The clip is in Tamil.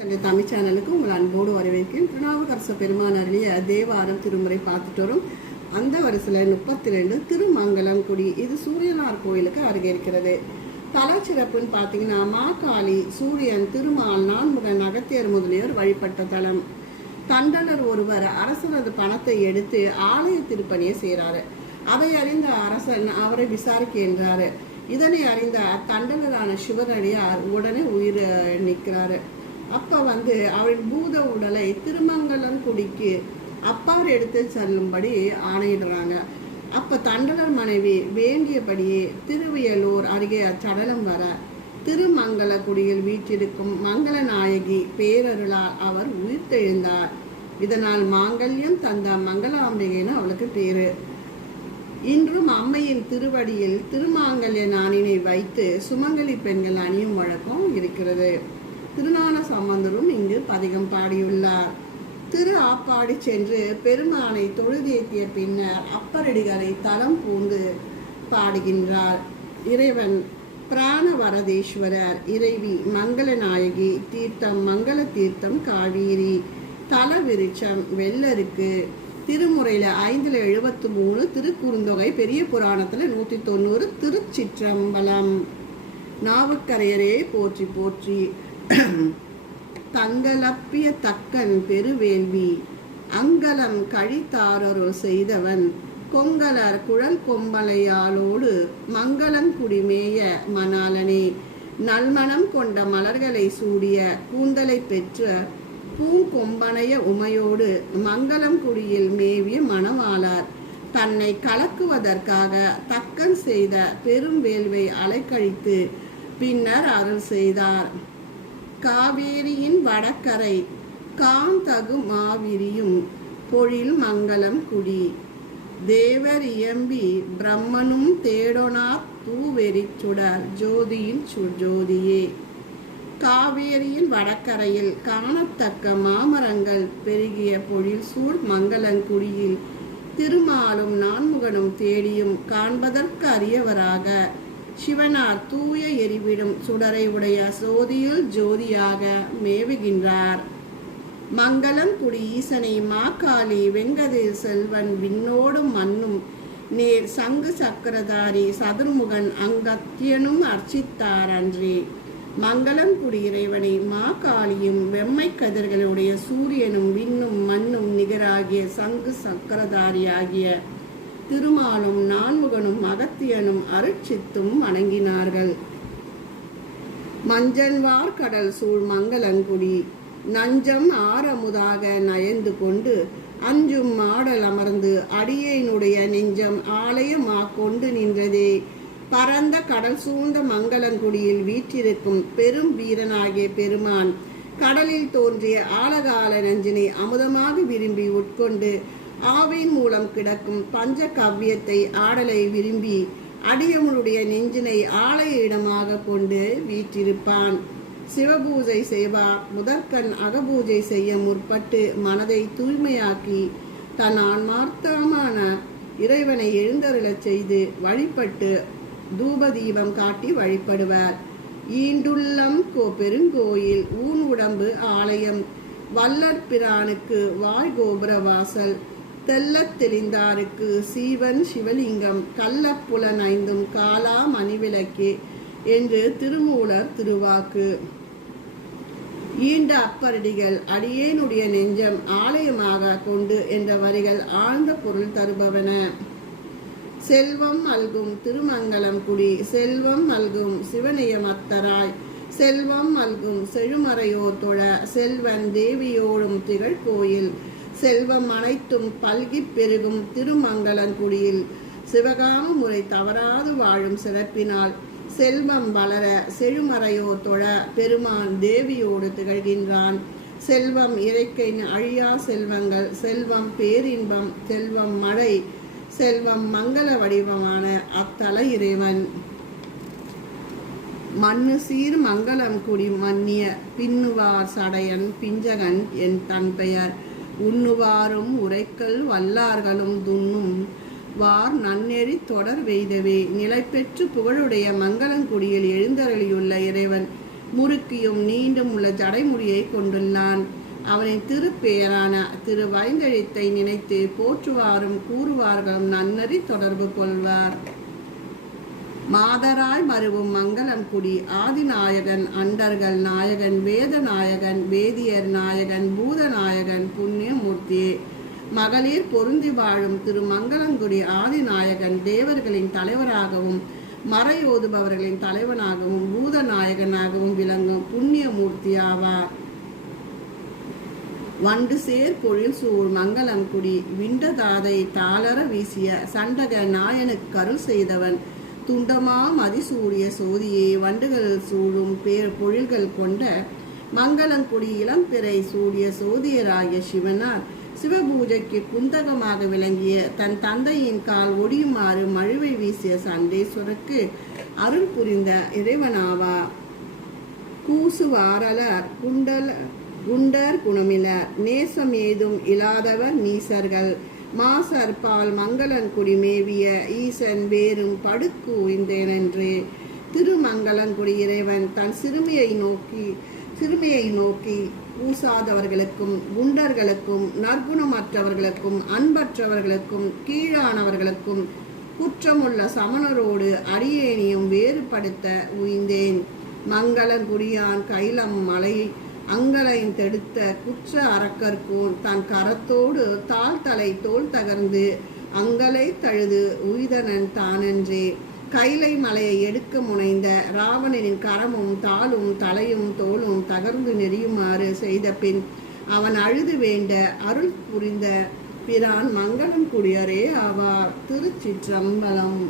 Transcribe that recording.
தந்தை தமிழ் சேனலுக்கு உங்கள் அன்போடு வரவேற்கிறேன். திருநாவுக்கரச பெருமான் அருளிய தேவாரம் திருமுறை பார்த்துட்டு வரும். அந்த வரிசையில் முப்பத்தி ரெண்டு திருமங்கலம் குடி இது சூரியனார் கோயிலுக்கு அருகே இருக்கிறது. தலச்சிறப்புன்னு பார்த்தீங்கன்னா மாகாளி சூரியன் திருமால் நான்முகன் அகத்தியர் முதலியோர் வழிபட்ட தலம். தண்டனர் ஒருவர் அரசனது பணத்தை எடுத்து ஆலய திருப்பணியை செய்கிறாரு. அதை அறிந்த அரசன் அவரை விசாரிக்கின்றாரு இதனை அறிந்த தண்டனரான சிவனடியார் உடனே உயிர் நிற்கிறாரு. அப்போ வந்து அவள் பூத உடலை திருமங்கலம் குடிக்கு அப்பார் எடுத்து செல்லும்படி ஆணையிடுறாங்க. அப்போ தண்டனர் மனைவி வேண்டியபடியே திருவியலூர் அருகே அச்சடலம் வர திருமங்கலக்குடியில் வீற்றிருக்கும் மங்கள நாயகி பேரருளால் அவர் உயிர்த்தெழுந்தார். இதனால் மாங்கல்யம் தந்த மங்களாம்பிகைன்னு அவளுக்கு பேரு. இன்றும் அம்மையின் திருவடியில் திருமாங்கல்ய நாணினை வைத்து சுமங்கலி பெண்கள் அணியும் வழக்கம் இருக்கிறது. திருஞான சம்பந்தரும் இங்கு பதிகம் பாடியுள்ளார். திரு ஆப்பாடி சென்று பெருமானை தொழுதேத்திய பின்னர் அப்பரடிகளை தலம் பூந்து பாடுகின்றார். இறைவன் பிராணவரதேஸ்வரர் இறைவி மங்களநாயகி தீர்த்தம் மங்கள தீர்த்தம் காவேரி தல விருட்சம் வெள்ளருக்கு திருமுறையில் ஐந்தில் எழுபத்தி மூணு திருக்குறுந்தொகை பெரிய புராணத்தில் நூற்றி தொண்ணூறு திருச்சிற்றம்பலம். நாவுக்கரையரே போற்றி போற்றி தங்களப்பிய தக்கன் பெருவேள்வி அங்கலம் கழித்தாரரோ செய்தவன் கொங்கலர் குழல் கொம்பலையாளோடு மங்களங்குடிமேய மணாலனே நல்மணம் கொண்ட மலர்களை சூடிய கூந்தலை பெற்ற பூங்கொம்பனைய உமையோடு மங்களங்குடியில் மேவிய மணவாளார் தன்னை கலக்குவதற்காக தக்கன் செய்த பெரும் வேள்வை அலைக்கழித்து பின்னர் அருள் செய்தார். காவேரியின் வடக்கரை காந்தகு மாவிரியும் பொழில் மங்களம் குடி. தேவர் இயம்பி பிரம்மனும் தேடொனா தூவெறி சுடர் ஜோதியின் சுஜோதியே காவேரியின் வடக்கரையில் காணத்தக்க மாமரங்கள் பெருகிய பொழில் சூழ் மங்களங்குடியில் திருமாலும் நான்முகனும் தேடியும் காண்பதற்கு அரியவராக சிவனார் தூய எரிவிடும் சுடரை உடைய சோதியில் ஜோதியாக மேவுகின்றார். மங்களம் குடி ஈசனை மாக்காளி வெங்கதிர் செல்வன் விண்ணோடும் மண்ணும் நேர் சங்கு சக்கரதாரி சதுர்முகன் அங்கத்தியனும் அர்ச்சித்தார் அன்றே. மங்களம் குடி இறைவனை மாகாளியும் வெம்மை கதிர்களுடைய சூரியனும் விண்ணும் மண்ணும் நிகராகிய சங்கு சக்கரதாரியாகிய திருமாலும் நான்முகனும் அகத்தியனும் அருட்சித்தும் வணங்கினார்கள். மஞ்சன்வார் கடல் சூழ் மங்களங்குடி நஞ்சம் ஆரமுதாக நயந்து கொண்டு அஞ்சும் மாடல் அமர்ந்து அடியேனுடைய நெஞ்சம் ஆலயமா கொண்டு நின்றதே. பரந்த கடல் சூழ்ந்த மங்களங்குடியில் வீற்றிருக்கும் பெரும் வீரனாகிய பெருமான் கடலில் தோன்றிய ஆலகால நஞ்சினை அமுதமாக விரும்பி உட்கொண்டு ஆவின் மூலம் கிடக்கும் பஞ்ச கவ்யத்தை ஆடலை விரும்பி அடியவனுடைய நெஞ்சினை ஆலய இடமாக கொண்டு வீற்றிருப்பான். சிவபூஜை செய்வார் முதற்கண் அகபூஜை செய்ய முற்பட்டு மனதை தூய்மையாக்கி தன் ஆன்மார்த்தமான இறைவனை எழுந்தருளச் செய்து வழிபட்டு தூப தீபம் காட்டி வழிபடுவார். ஈண்டுள்ளம் கோ பெருங்கோயில் ஊன் உடம்பு ஆலயம் வல்லற்பிரானுக்கு வாய் கோபுர வாசல் தெல்லத் தெளிந்தாருக்கு சீவன் சிவலிங்கம். கள்ளப்புலன் ஐந்தும் காலா மணிவிளக்கே என்று திருமூலர் திருவாக்கு. ஈண்ட அப்பரடிகள் அடியேனுடைய நெஞ்சம் ஆலயமாக கொண்டு என்ற வரிகள் ஆழ்ந்த பொருள் தருபவன. செல்வம் அல்கும் திருமங்கலம் குடி. செல்வம் அல்கும் சிவனியமத்தராய் செல்வம் அல்கும் செழுமறையோர் தொழ. செல்வன் தேவியோடும் திகழ் கோயில் செல்வம் அனைத்தும் பல்கிப் பெருகும் திருமங்கலங்குடியில். சிவகாம முறை தவறாது வாழும் சிறப்பினால் செல்வம் வளர செழுமறையோ தொழ பெருமான் தேவியோடு திகழ்கின்றான். செல்வம் இறைக்கை அழியா செல்வங்கள் செல்வம் பேரின்பம் செல்வம் மழை செல்வம் மங்கள வடிவமான அத்தல இறைவன். மண்ணு சீர் மங்களம் குடி மன்னிய பின்னுவார் சடையன் பிஞ்சகன் என் தன் பெயர். உண்ணுவாரும் உரைக்கல் வல்லார்களும் துண்ணும் வார் நன்னெறி தொடர் வெய்தவே. நிலைபெற்று புகழுடைய மங்களங்குடியில் எழுந்தருளியுள்ள இறைவன் முறுக்கியும் நீண்டும் உள்ள ஜடைமுடியை கொண்டுள்ளான். அவனின் திருப்பெயரான திரு வைந்தழித்தை நினைத்து போற்றுவாரும் கூறுவார்களும் நன்னறி தொடர்பு கொள்வார். மாதராய் மருவும் மங்களம் குடி ஆதிநாயகன் அண்டர்கள் நாயகன் வேதநாயகன் வேதியர் நாயகன் பூதநாயகன் புண்ணியமூர்த்தியே மகளிர் பொருந்தி வாழும் திரு மங்களங்குடி ஆதிநாயகன் தேவர்களின் தலைவராகவும் மறையோதுபவர்களின் தலைவனாகவும் பூதநாயகனாகவும் விளங்கும் புண்ணியமூர்த்தி ஆவார். வண்டு சேர் பொழில் சூழ் மங்களம் குடி விண்டதாதை தாளர வீசிய சண்டக நாயனுக்கு கருள் செய்தவன் துண்டமா அதிசூரிய சோதியே வண்டுகள் சூழும் பேர் பொழில்கள் கொண்ட மங்களங்குடி இளம்பிறை சூடிய சோதியராகிய சிவனார். சிவபூஜைக்கு குந்தகமாக விளங்கிய தன் தந்தையின் கால் ஒடியுமாறு மழுவை வீசிய சண்டேஸ்வருக்கு அருள் புரிந்த இறைவனாவா. கூசுவாரலர் குண்டல குண்டர் குணமிலர் நேசம் ஏதும் இல்லாதவர் நீசர்கள். மாசற்பால் மங்களன்குடி மங்களங்குடி மேவிய ஈசன் வேறும் படுக்கு உய்ந்தேனென்று. திருமங்கலங்குடி இறைவன் தன் சிறுமியை நோக்கி சிறுமியை நோக்கி பூசாதவர்களுக்கும் குண்டர்களுக்கும் நற்குணமற்றவர்களுக்கும் அன்பற்றவர்களுக்கும் கீழானவர்களுக்கும் குற்றமுள்ள சமணரோடு அடியேனியும் வேறுபடுத்த உய்ந்தேன். மங்களங்குடியான் கைலம் மலை அங்கலைன் தெடுத்த குற்ற அரக்கர்கூன் தன் கரத்தோடு தாழ் தலை தோல் தகர்ந்து அங்கலை தழுது உய்தனன் தானென்றே. கைலை மலையை எடுக்க முனைந்த ராவணனின் கரமும் தாளும் தலையும் தோளும் தகர்ந்து நெறியுமாறு செய்த பின் அவன் அழுது வேண்ட அருள் புரிந்த பிரான் மங்களம் குடியரே ஆவார். திருச்சிற்றம்பலம்.